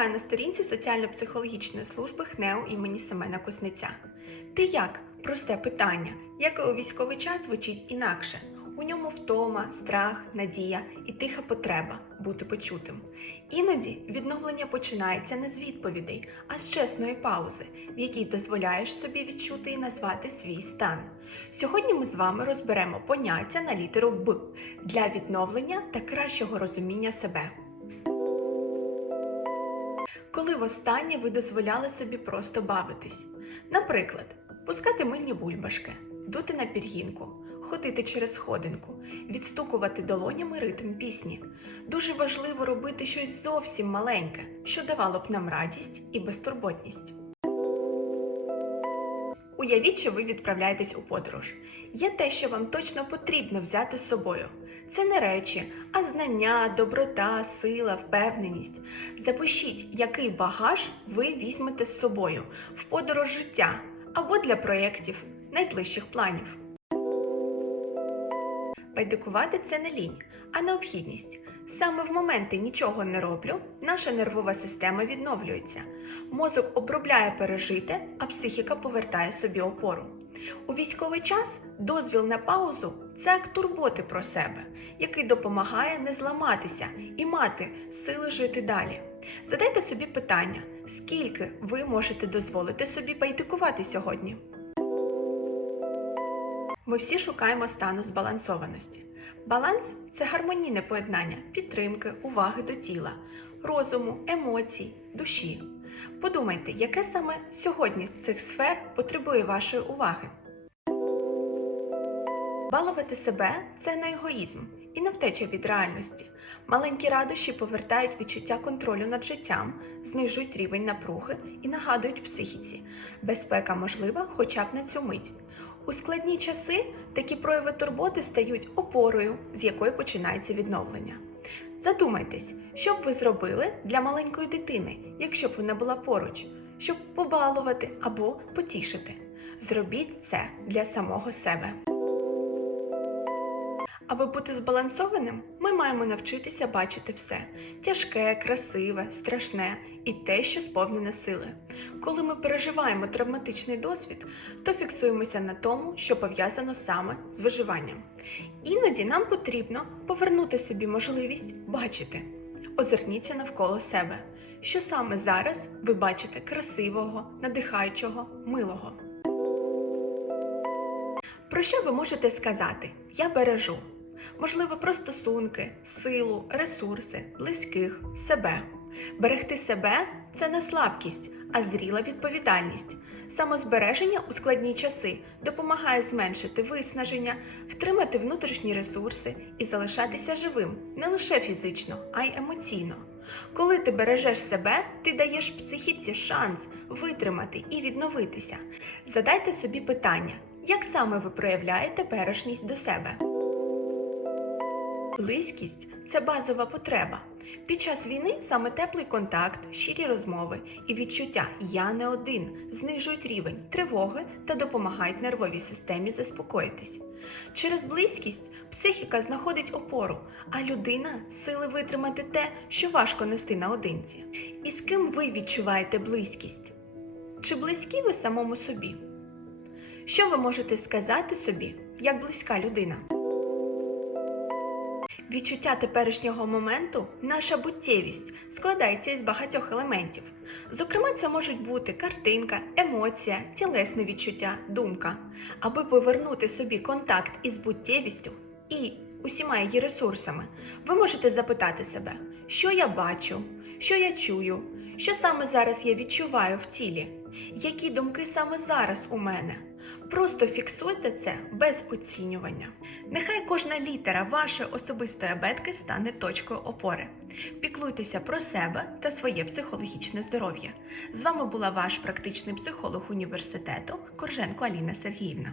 Вітаю на сторінці соціально-психологічної служби ХНЕУ імені Семена Косниця. Ти як? Просте питання, яке у військовий час звучить інакше. У ньому втома, страх, надія і тиха потреба бути почутим. Іноді відновлення починається не з відповідей, а з чесної паузи, в якій дозволяєш собі відчути і назвати свій стан. Сьогодні ми з вами розберемо поняття на літеру Б для відновлення та кращого розуміння себе. Коли востаннє ви дозволяли собі просто бавитись. Наприклад, пускати мильні бульбашки, дути на пір'їнку, ходити через сходинку, відстукувати долонями ритм пісні. Дуже важливо робити щось зовсім маленьке, що давало б нам радість і безтурботність. Уявіть, що ви відправляєтесь у подорож. Є те, що вам точно потрібно взяти з собою. Це не речі, а знання, доброта, сила, впевненість. Запишіть, який багаж ви візьмете з собою в подорож життя або для проєктів найближчих планів. Байдикувати це не лінь, а необхідність. Саме в моменти нічого не роблю, наша нервова система відновлюється. Мозок обробляє пережите, а психіка повертає собі опору. У військовий час дозвіл на паузу це акт турботи про себе, який допомагає не зламатися і мати сили жити далі. Задайте собі питання, скільки ви можете дозволити собі байдикувати сьогодні. Ми всі шукаємо стану збалансованості. Баланс це гармонійне поєднання підтримки, уваги до тіла, розуму, емоцій, душі. Подумайте, яке саме сьогодні з цих сфер потребує вашої уваги. Балувати себе це не егоїзм і не втеча від реальності. Маленькі радощі повертають відчуття контролю над життям, знижують рівень напруги і нагадують психіці. Безпека можлива хоча б на цю мить. У складні часи такі прояви турботи стають опорою, з якої починається відновлення. Задумайтесь, що б ви зробили для маленької дитини, якщо б вона була поруч, щоб побалувати або потішити. Зробіть це для самого себе. Аби бути збалансованим, ми маємо навчитися бачити все тяжке, красиве, страшне і те, що сповнене сили. Коли ми переживаємо травматичний досвід, то фіксуємося на тому, що пов'язано саме з виживанням. Іноді нам потрібно повернути собі можливість бачити. Озирніться навколо себе, що саме зараз ви бачите красивого, надихаючого, милого. Про що ви можете сказати? Я бережу. Можливо, про стосунки, силу, ресурси, близьких, себе. Берегти себе це не слабкість, а зріла відповідальність. Самозбереження у складні часи допомагає зменшити виснаження, втримати внутрішні ресурси і залишатися живим не лише фізично, а й емоційно. Коли ти бережеш себе, ти даєш психіці шанс витримати і відновитися. Задайте собі питання, як саме ви проявляєте бережність до себе. Близькість це базова потреба. Під час війни саме теплий контакт, щирі розмови і відчуття Я не один знижують рівень тривоги та допомагають нервовій системі заспокоїтись. Через близькість психіка знаходить опору, а людина сили витримати те, що важко нести наодинці. І з ким ви відчуваєте близькість? Чи близькі ви самому собі? Що ви можете сказати собі як близька людина? Відчуття теперішнього моменту, наша буттєвість складається із багатьох елементів. Зокрема, це можуть бути картинка, емоція, тілесне відчуття, думка. Аби повернути собі контакт із буттєвістю і усіма її ресурсами, ви можете запитати себе, що я бачу, що я чую, що саме зараз я відчуваю в тілі, які думки саме зараз у мене. Просто фіксуйте це без оцінювання. Нехай кожна літера вашої особистої абетки стане точкою опори. Піклуйтеся про себе та своє психологічне здоров'я. З вами була ваш практичний психолог університету Корженко Аліна Сергіївна.